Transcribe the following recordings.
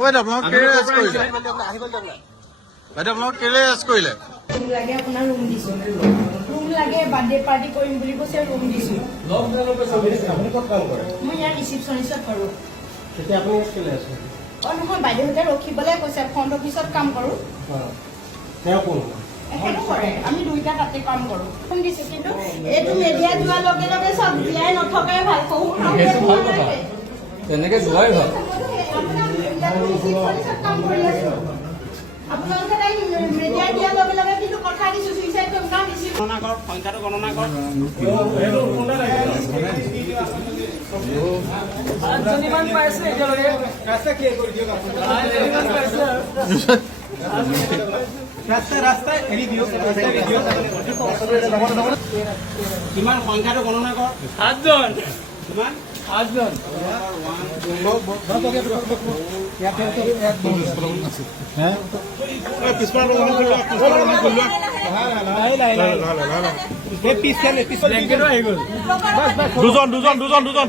বাইদেউ আপোনাক কেলে এৰেষ্ট কৰিলে? বাইদেউ আপোনাক কেলে এৰেষ্ট কৰিলে? লাগে আপোনাৰ ৰুম দিছো, ৰুম লাগে বাৰ্থডে পাৰ্টি কৰিম বুলি কৈছে, ৰুম দিছো। মই ইয়াৰ ৰিচিপশ্যনিষ্টত কৰোঁ। নহয়, বাইদেউহঁতে ৰখিবলৈ কৈছে, ফ্ৰণ্ট অফিচত কাম কৰোঁ। সেইটো কৰে, আমি দুইটা তাতে কাম কৰোঁ। ৰুম দিছো, কিন্তু এইটো মেডিয়া যোৱাৰ লগে লগে চব জীয়াই নথকাই ভাল। তেনেকে যোৱাই ভাল। আপোনালোকে তাই মেডিয়া দিয়াৰ লগে লগে কিন্তু কথা দিছো, চুইচাইড কমপ্লেইন দিছো। সংখ্যাটো গণনা কৰ। পাঁচজনীমান পাইছে এতিয়ালৈকে। ৰাস্তা ক্লিয়াৰ কৰি দিয়ক ৰাস্তা এৰি দিয়ক। কিমান সংখ্যাটো গণনা কৰ। 7জন। কিমান? 8জন। দুজন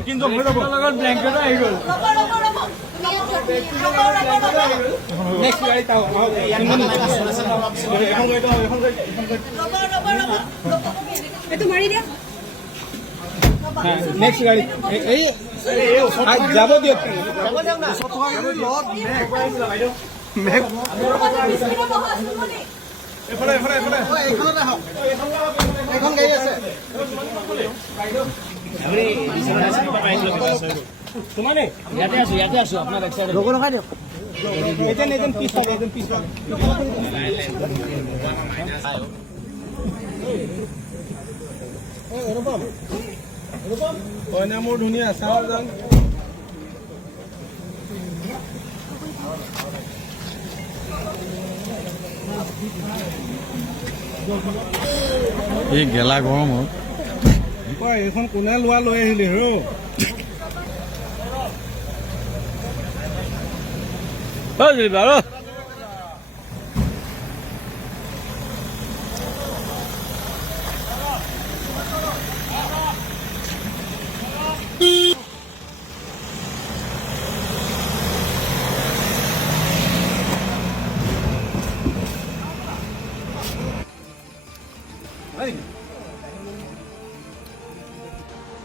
তিনিজন হৈ যাব। ব্লেংকেটো আহি গ'ল। এইটো মাৰি দিয়া। নেক্সট গাড়ী এই যাব দিয়ক। এখন গাড়ী আছে। তোমানে ইয়াতে আছো আপোনাৰ লোক লগাই দিয়ক। এজন পিছ কইনা মোৰ ধুনীয়া চাওঁ যাম। এই গেলা গৰমত এইখন কোনে লোৱা লৈ আহিলি ৰ। বাৰু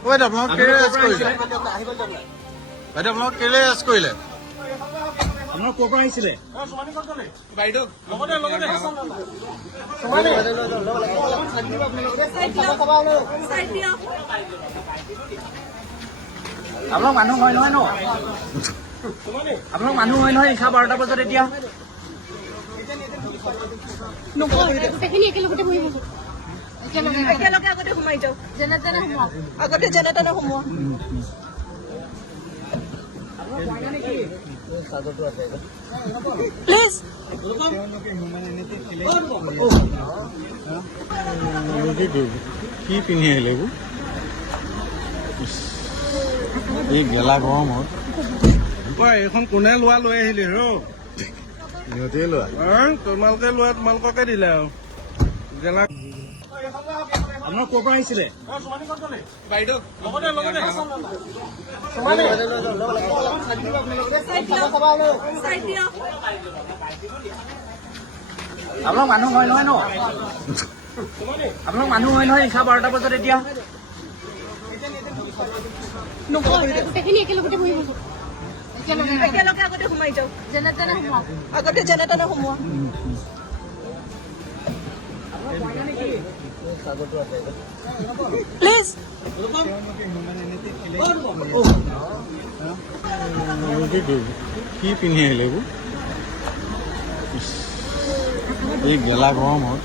বাইদেউ আপোনাক কেলে এৰেষ্ট কৰিলে? বাইদেউ আপোনাক কেলে এৰেষ্ট কৰিলে? আপোনাৰ ক'ৰ পৰা আহিছিলে? বাইদেউ আপোনাক মানুহ হয় নহয় ন? আপোনাক মানুহ হয় নহয় নিশা 12টা বজাত এতিয়া? গোটেইখিনি একেলগতে বহিব। একেলগে আগতে সোমাই যাওক, যেনে তেনে সোমাওক, আগতে যেনে তেনে সোমোৱা। প্লিজ কি পিন্ধি আহিলে এইবোৰ? এই গেলা গৰমত এইখন কোনে লোৱা লৈ আহিলি ৰ। সিহঁতে লোৱা। তোমালোকে লোৱা তোমালোককে দিলে আৰু গেলা। আপোনাৰ ক'ৰ পৰা আহিছিলে? বাইদেউ আপোনাক মানুহ হয় নহয় ন? আপোনাক মানুহ হয় নহয় নিশা 12টা বজাত এতিয়া? গোটেইখিনি একেলগতে বহিব। একেলগে আগতে সোমাই যাওক, যেনে তেনে সোমাওক, আগতে যেনে তেনে সোমোৱা। প্লিজ কি পিন্ধি আহিলে এইবোৰ? এই গেলা গৰমত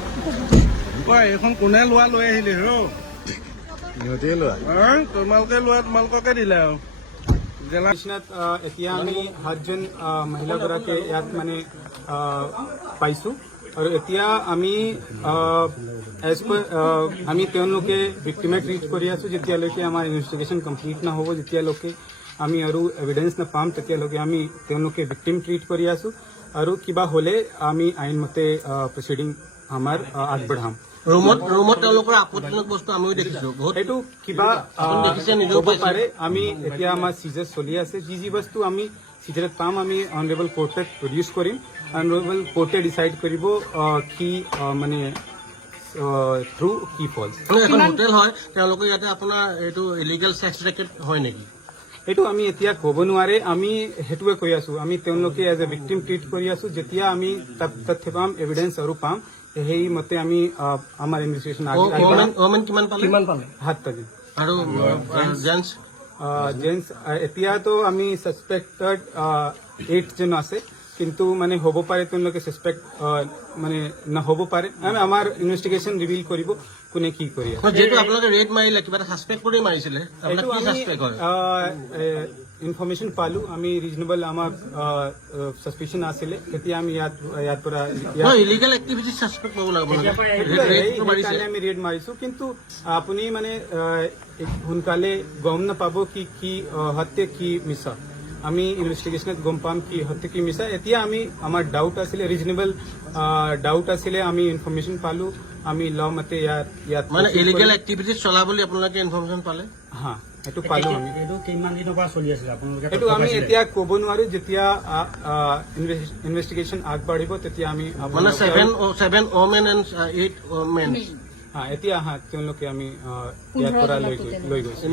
এইখন কোনে লোৱা লৈ আহিলি ৰ। সিহঁতে লোৱা। তোমালোকে লোৱা তোমালোককে দিলে আৰু গেলা। এতিয়া আমি 7জন মহিলাগৰাকী ইয়াত মানে পাইছোঁ আৰু এতিয়া আমি আমি তেওঁলোকে ভিক্টিমে ট্ৰিট কৰি আছোঁ। যেতিয়ালৈকে আমাৰ ইনভেষ্টিগেশ্যন কমপ্লিট নহ'ব, যেতিয়ালৈকে আমি আৰু এভিডেন্স নাপাম, তেতিয়ালৈকে আমি তেওঁলোকে ভিক্টিম ট্ৰিট কৰি আছোঁ আৰু কিবা হ'লে আমি আইনমতে প্ৰচিডিং আমাৰ আগবঢ়াম। ৰুমত তেওঁলোকৰ আপত্তিজনক বস্তু আমিও দেখিছো। এইটো কিবা হ'ব পাৰে। আমি এতিয়া আমাৰ চিজাৰ চলি আছে, যি বস্তু আমি চিটেৰেট পাম আমি অনাৰেবল কোৰ্টত প্ৰডিউচ কৰিম অনাৰেবল কোৰ্টে ডিচাইড কৰিব কি মানে ট্ৰু কি ফল্ছ এখন হোটেল হয় তেওঁলোকে ইয়াতে আপোনাৰ এইটো ইলিগেল ছেক্স ৰেকেট হয় নেকি? এইটো আমি এতিয়া ক'ব নোৱাৰে আমি সেইটোৱে কৈ আছো আমি তেওঁলোকে এজ এ ভিক্টিম ট্ৰিট কৰি আছো যেতিয়া আমি তথ্য পাম এভিডেন্স আৰু পাম সেই মতে আমি আমাৰ ইনভেষ্টিগেশ্যন ওমেন কিমান পালে? 7টা দিন আৰু জেন্টছ জেন্টছ এতিয়াতো আমি ছাছপেক্টেড 8 জন আছে কিন্তু মানে হ'ব পাৰে তেওঁলোকে ছাছপেক্ট মানে নহ'ব পাৰে আমি আমাৰ ইনভেষ্টিগেশ্যন ৰিভিল কৰিব কোনে কি কৰি আছে যিহেতু আপোনালোকে ৰেড মাৰিলে কিবা এটা ছাছপেক্ট কৰি মাৰিছিলে আপোনাক কি ছাছপেক্ট হয়? ইনফৰমেশ্যন পালো আমি ৰিজনেবল আমাৰ ছাছপিশ্যন আছিলে তেতিয়া আমি ইয়াৰ পৰা ইলিগেল এক্টিভিটি ছাছপেক্ট কৰিব লাগিব সেইকাৰণে আমি ৰেড মাৰিছো কিন্তু আপুনি মানে সোনকালে গম নাপাব কি সত্য কি মিছা আমি ইনভেষ্টিগেশ্যনত গম পাম কি সত্য কি মিছা এতিয়া আমি আমাৰ ডাউট আছিলে ৰিজনেবল ডাউট আছিলে আমি ইনফৰমেশ্যন পালো আমি ল মতে ইয়াত মানে ইলিগেল এক্টিভিটি চলা বুলি আপোনালোকে ইনফৰমেশ্যন পালে? হা এইটো পালো আমি এইটো কিমান দিনৰ পৰা চলি আছিলে আপোনালোকে এইটো আমি এতিয়া ক'ব নোৱাৰো যেতিয়া ইনভেষ্টিগেশ্যন আগবাঢ়িব তেতিয়া আমি মানে 7 ওমেন এণ্ড 8 মেন এতিয়া তেওঁলোকে আমি ইয়াৰ পৰা লৈ গৈছো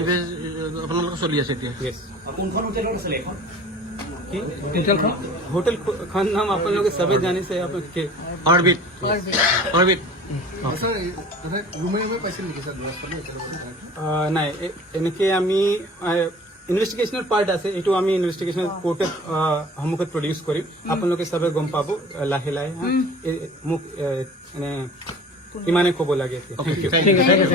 আপোনালোকে চলি আছে এতিয়া? য়েছ কোনখন হোটেলত আছিলে এখন কি হোটেলখন নাম আপোনালোকে চবে জানিছে আপোনালোকে অৰবিট নাই এনেকে আমি ইনভেষ্টিগেশ্যনৰ পাৰ্ট আছে এইটো আমি ইনভেষ্টিগেশ্যন কোৰ্টত সন্মুখত প্ৰডিউচ কৰিম আপোনালোকে চবে গম পাব লাহে লাহে মোক ইমানে ক'ব লাগে থেংক ইউ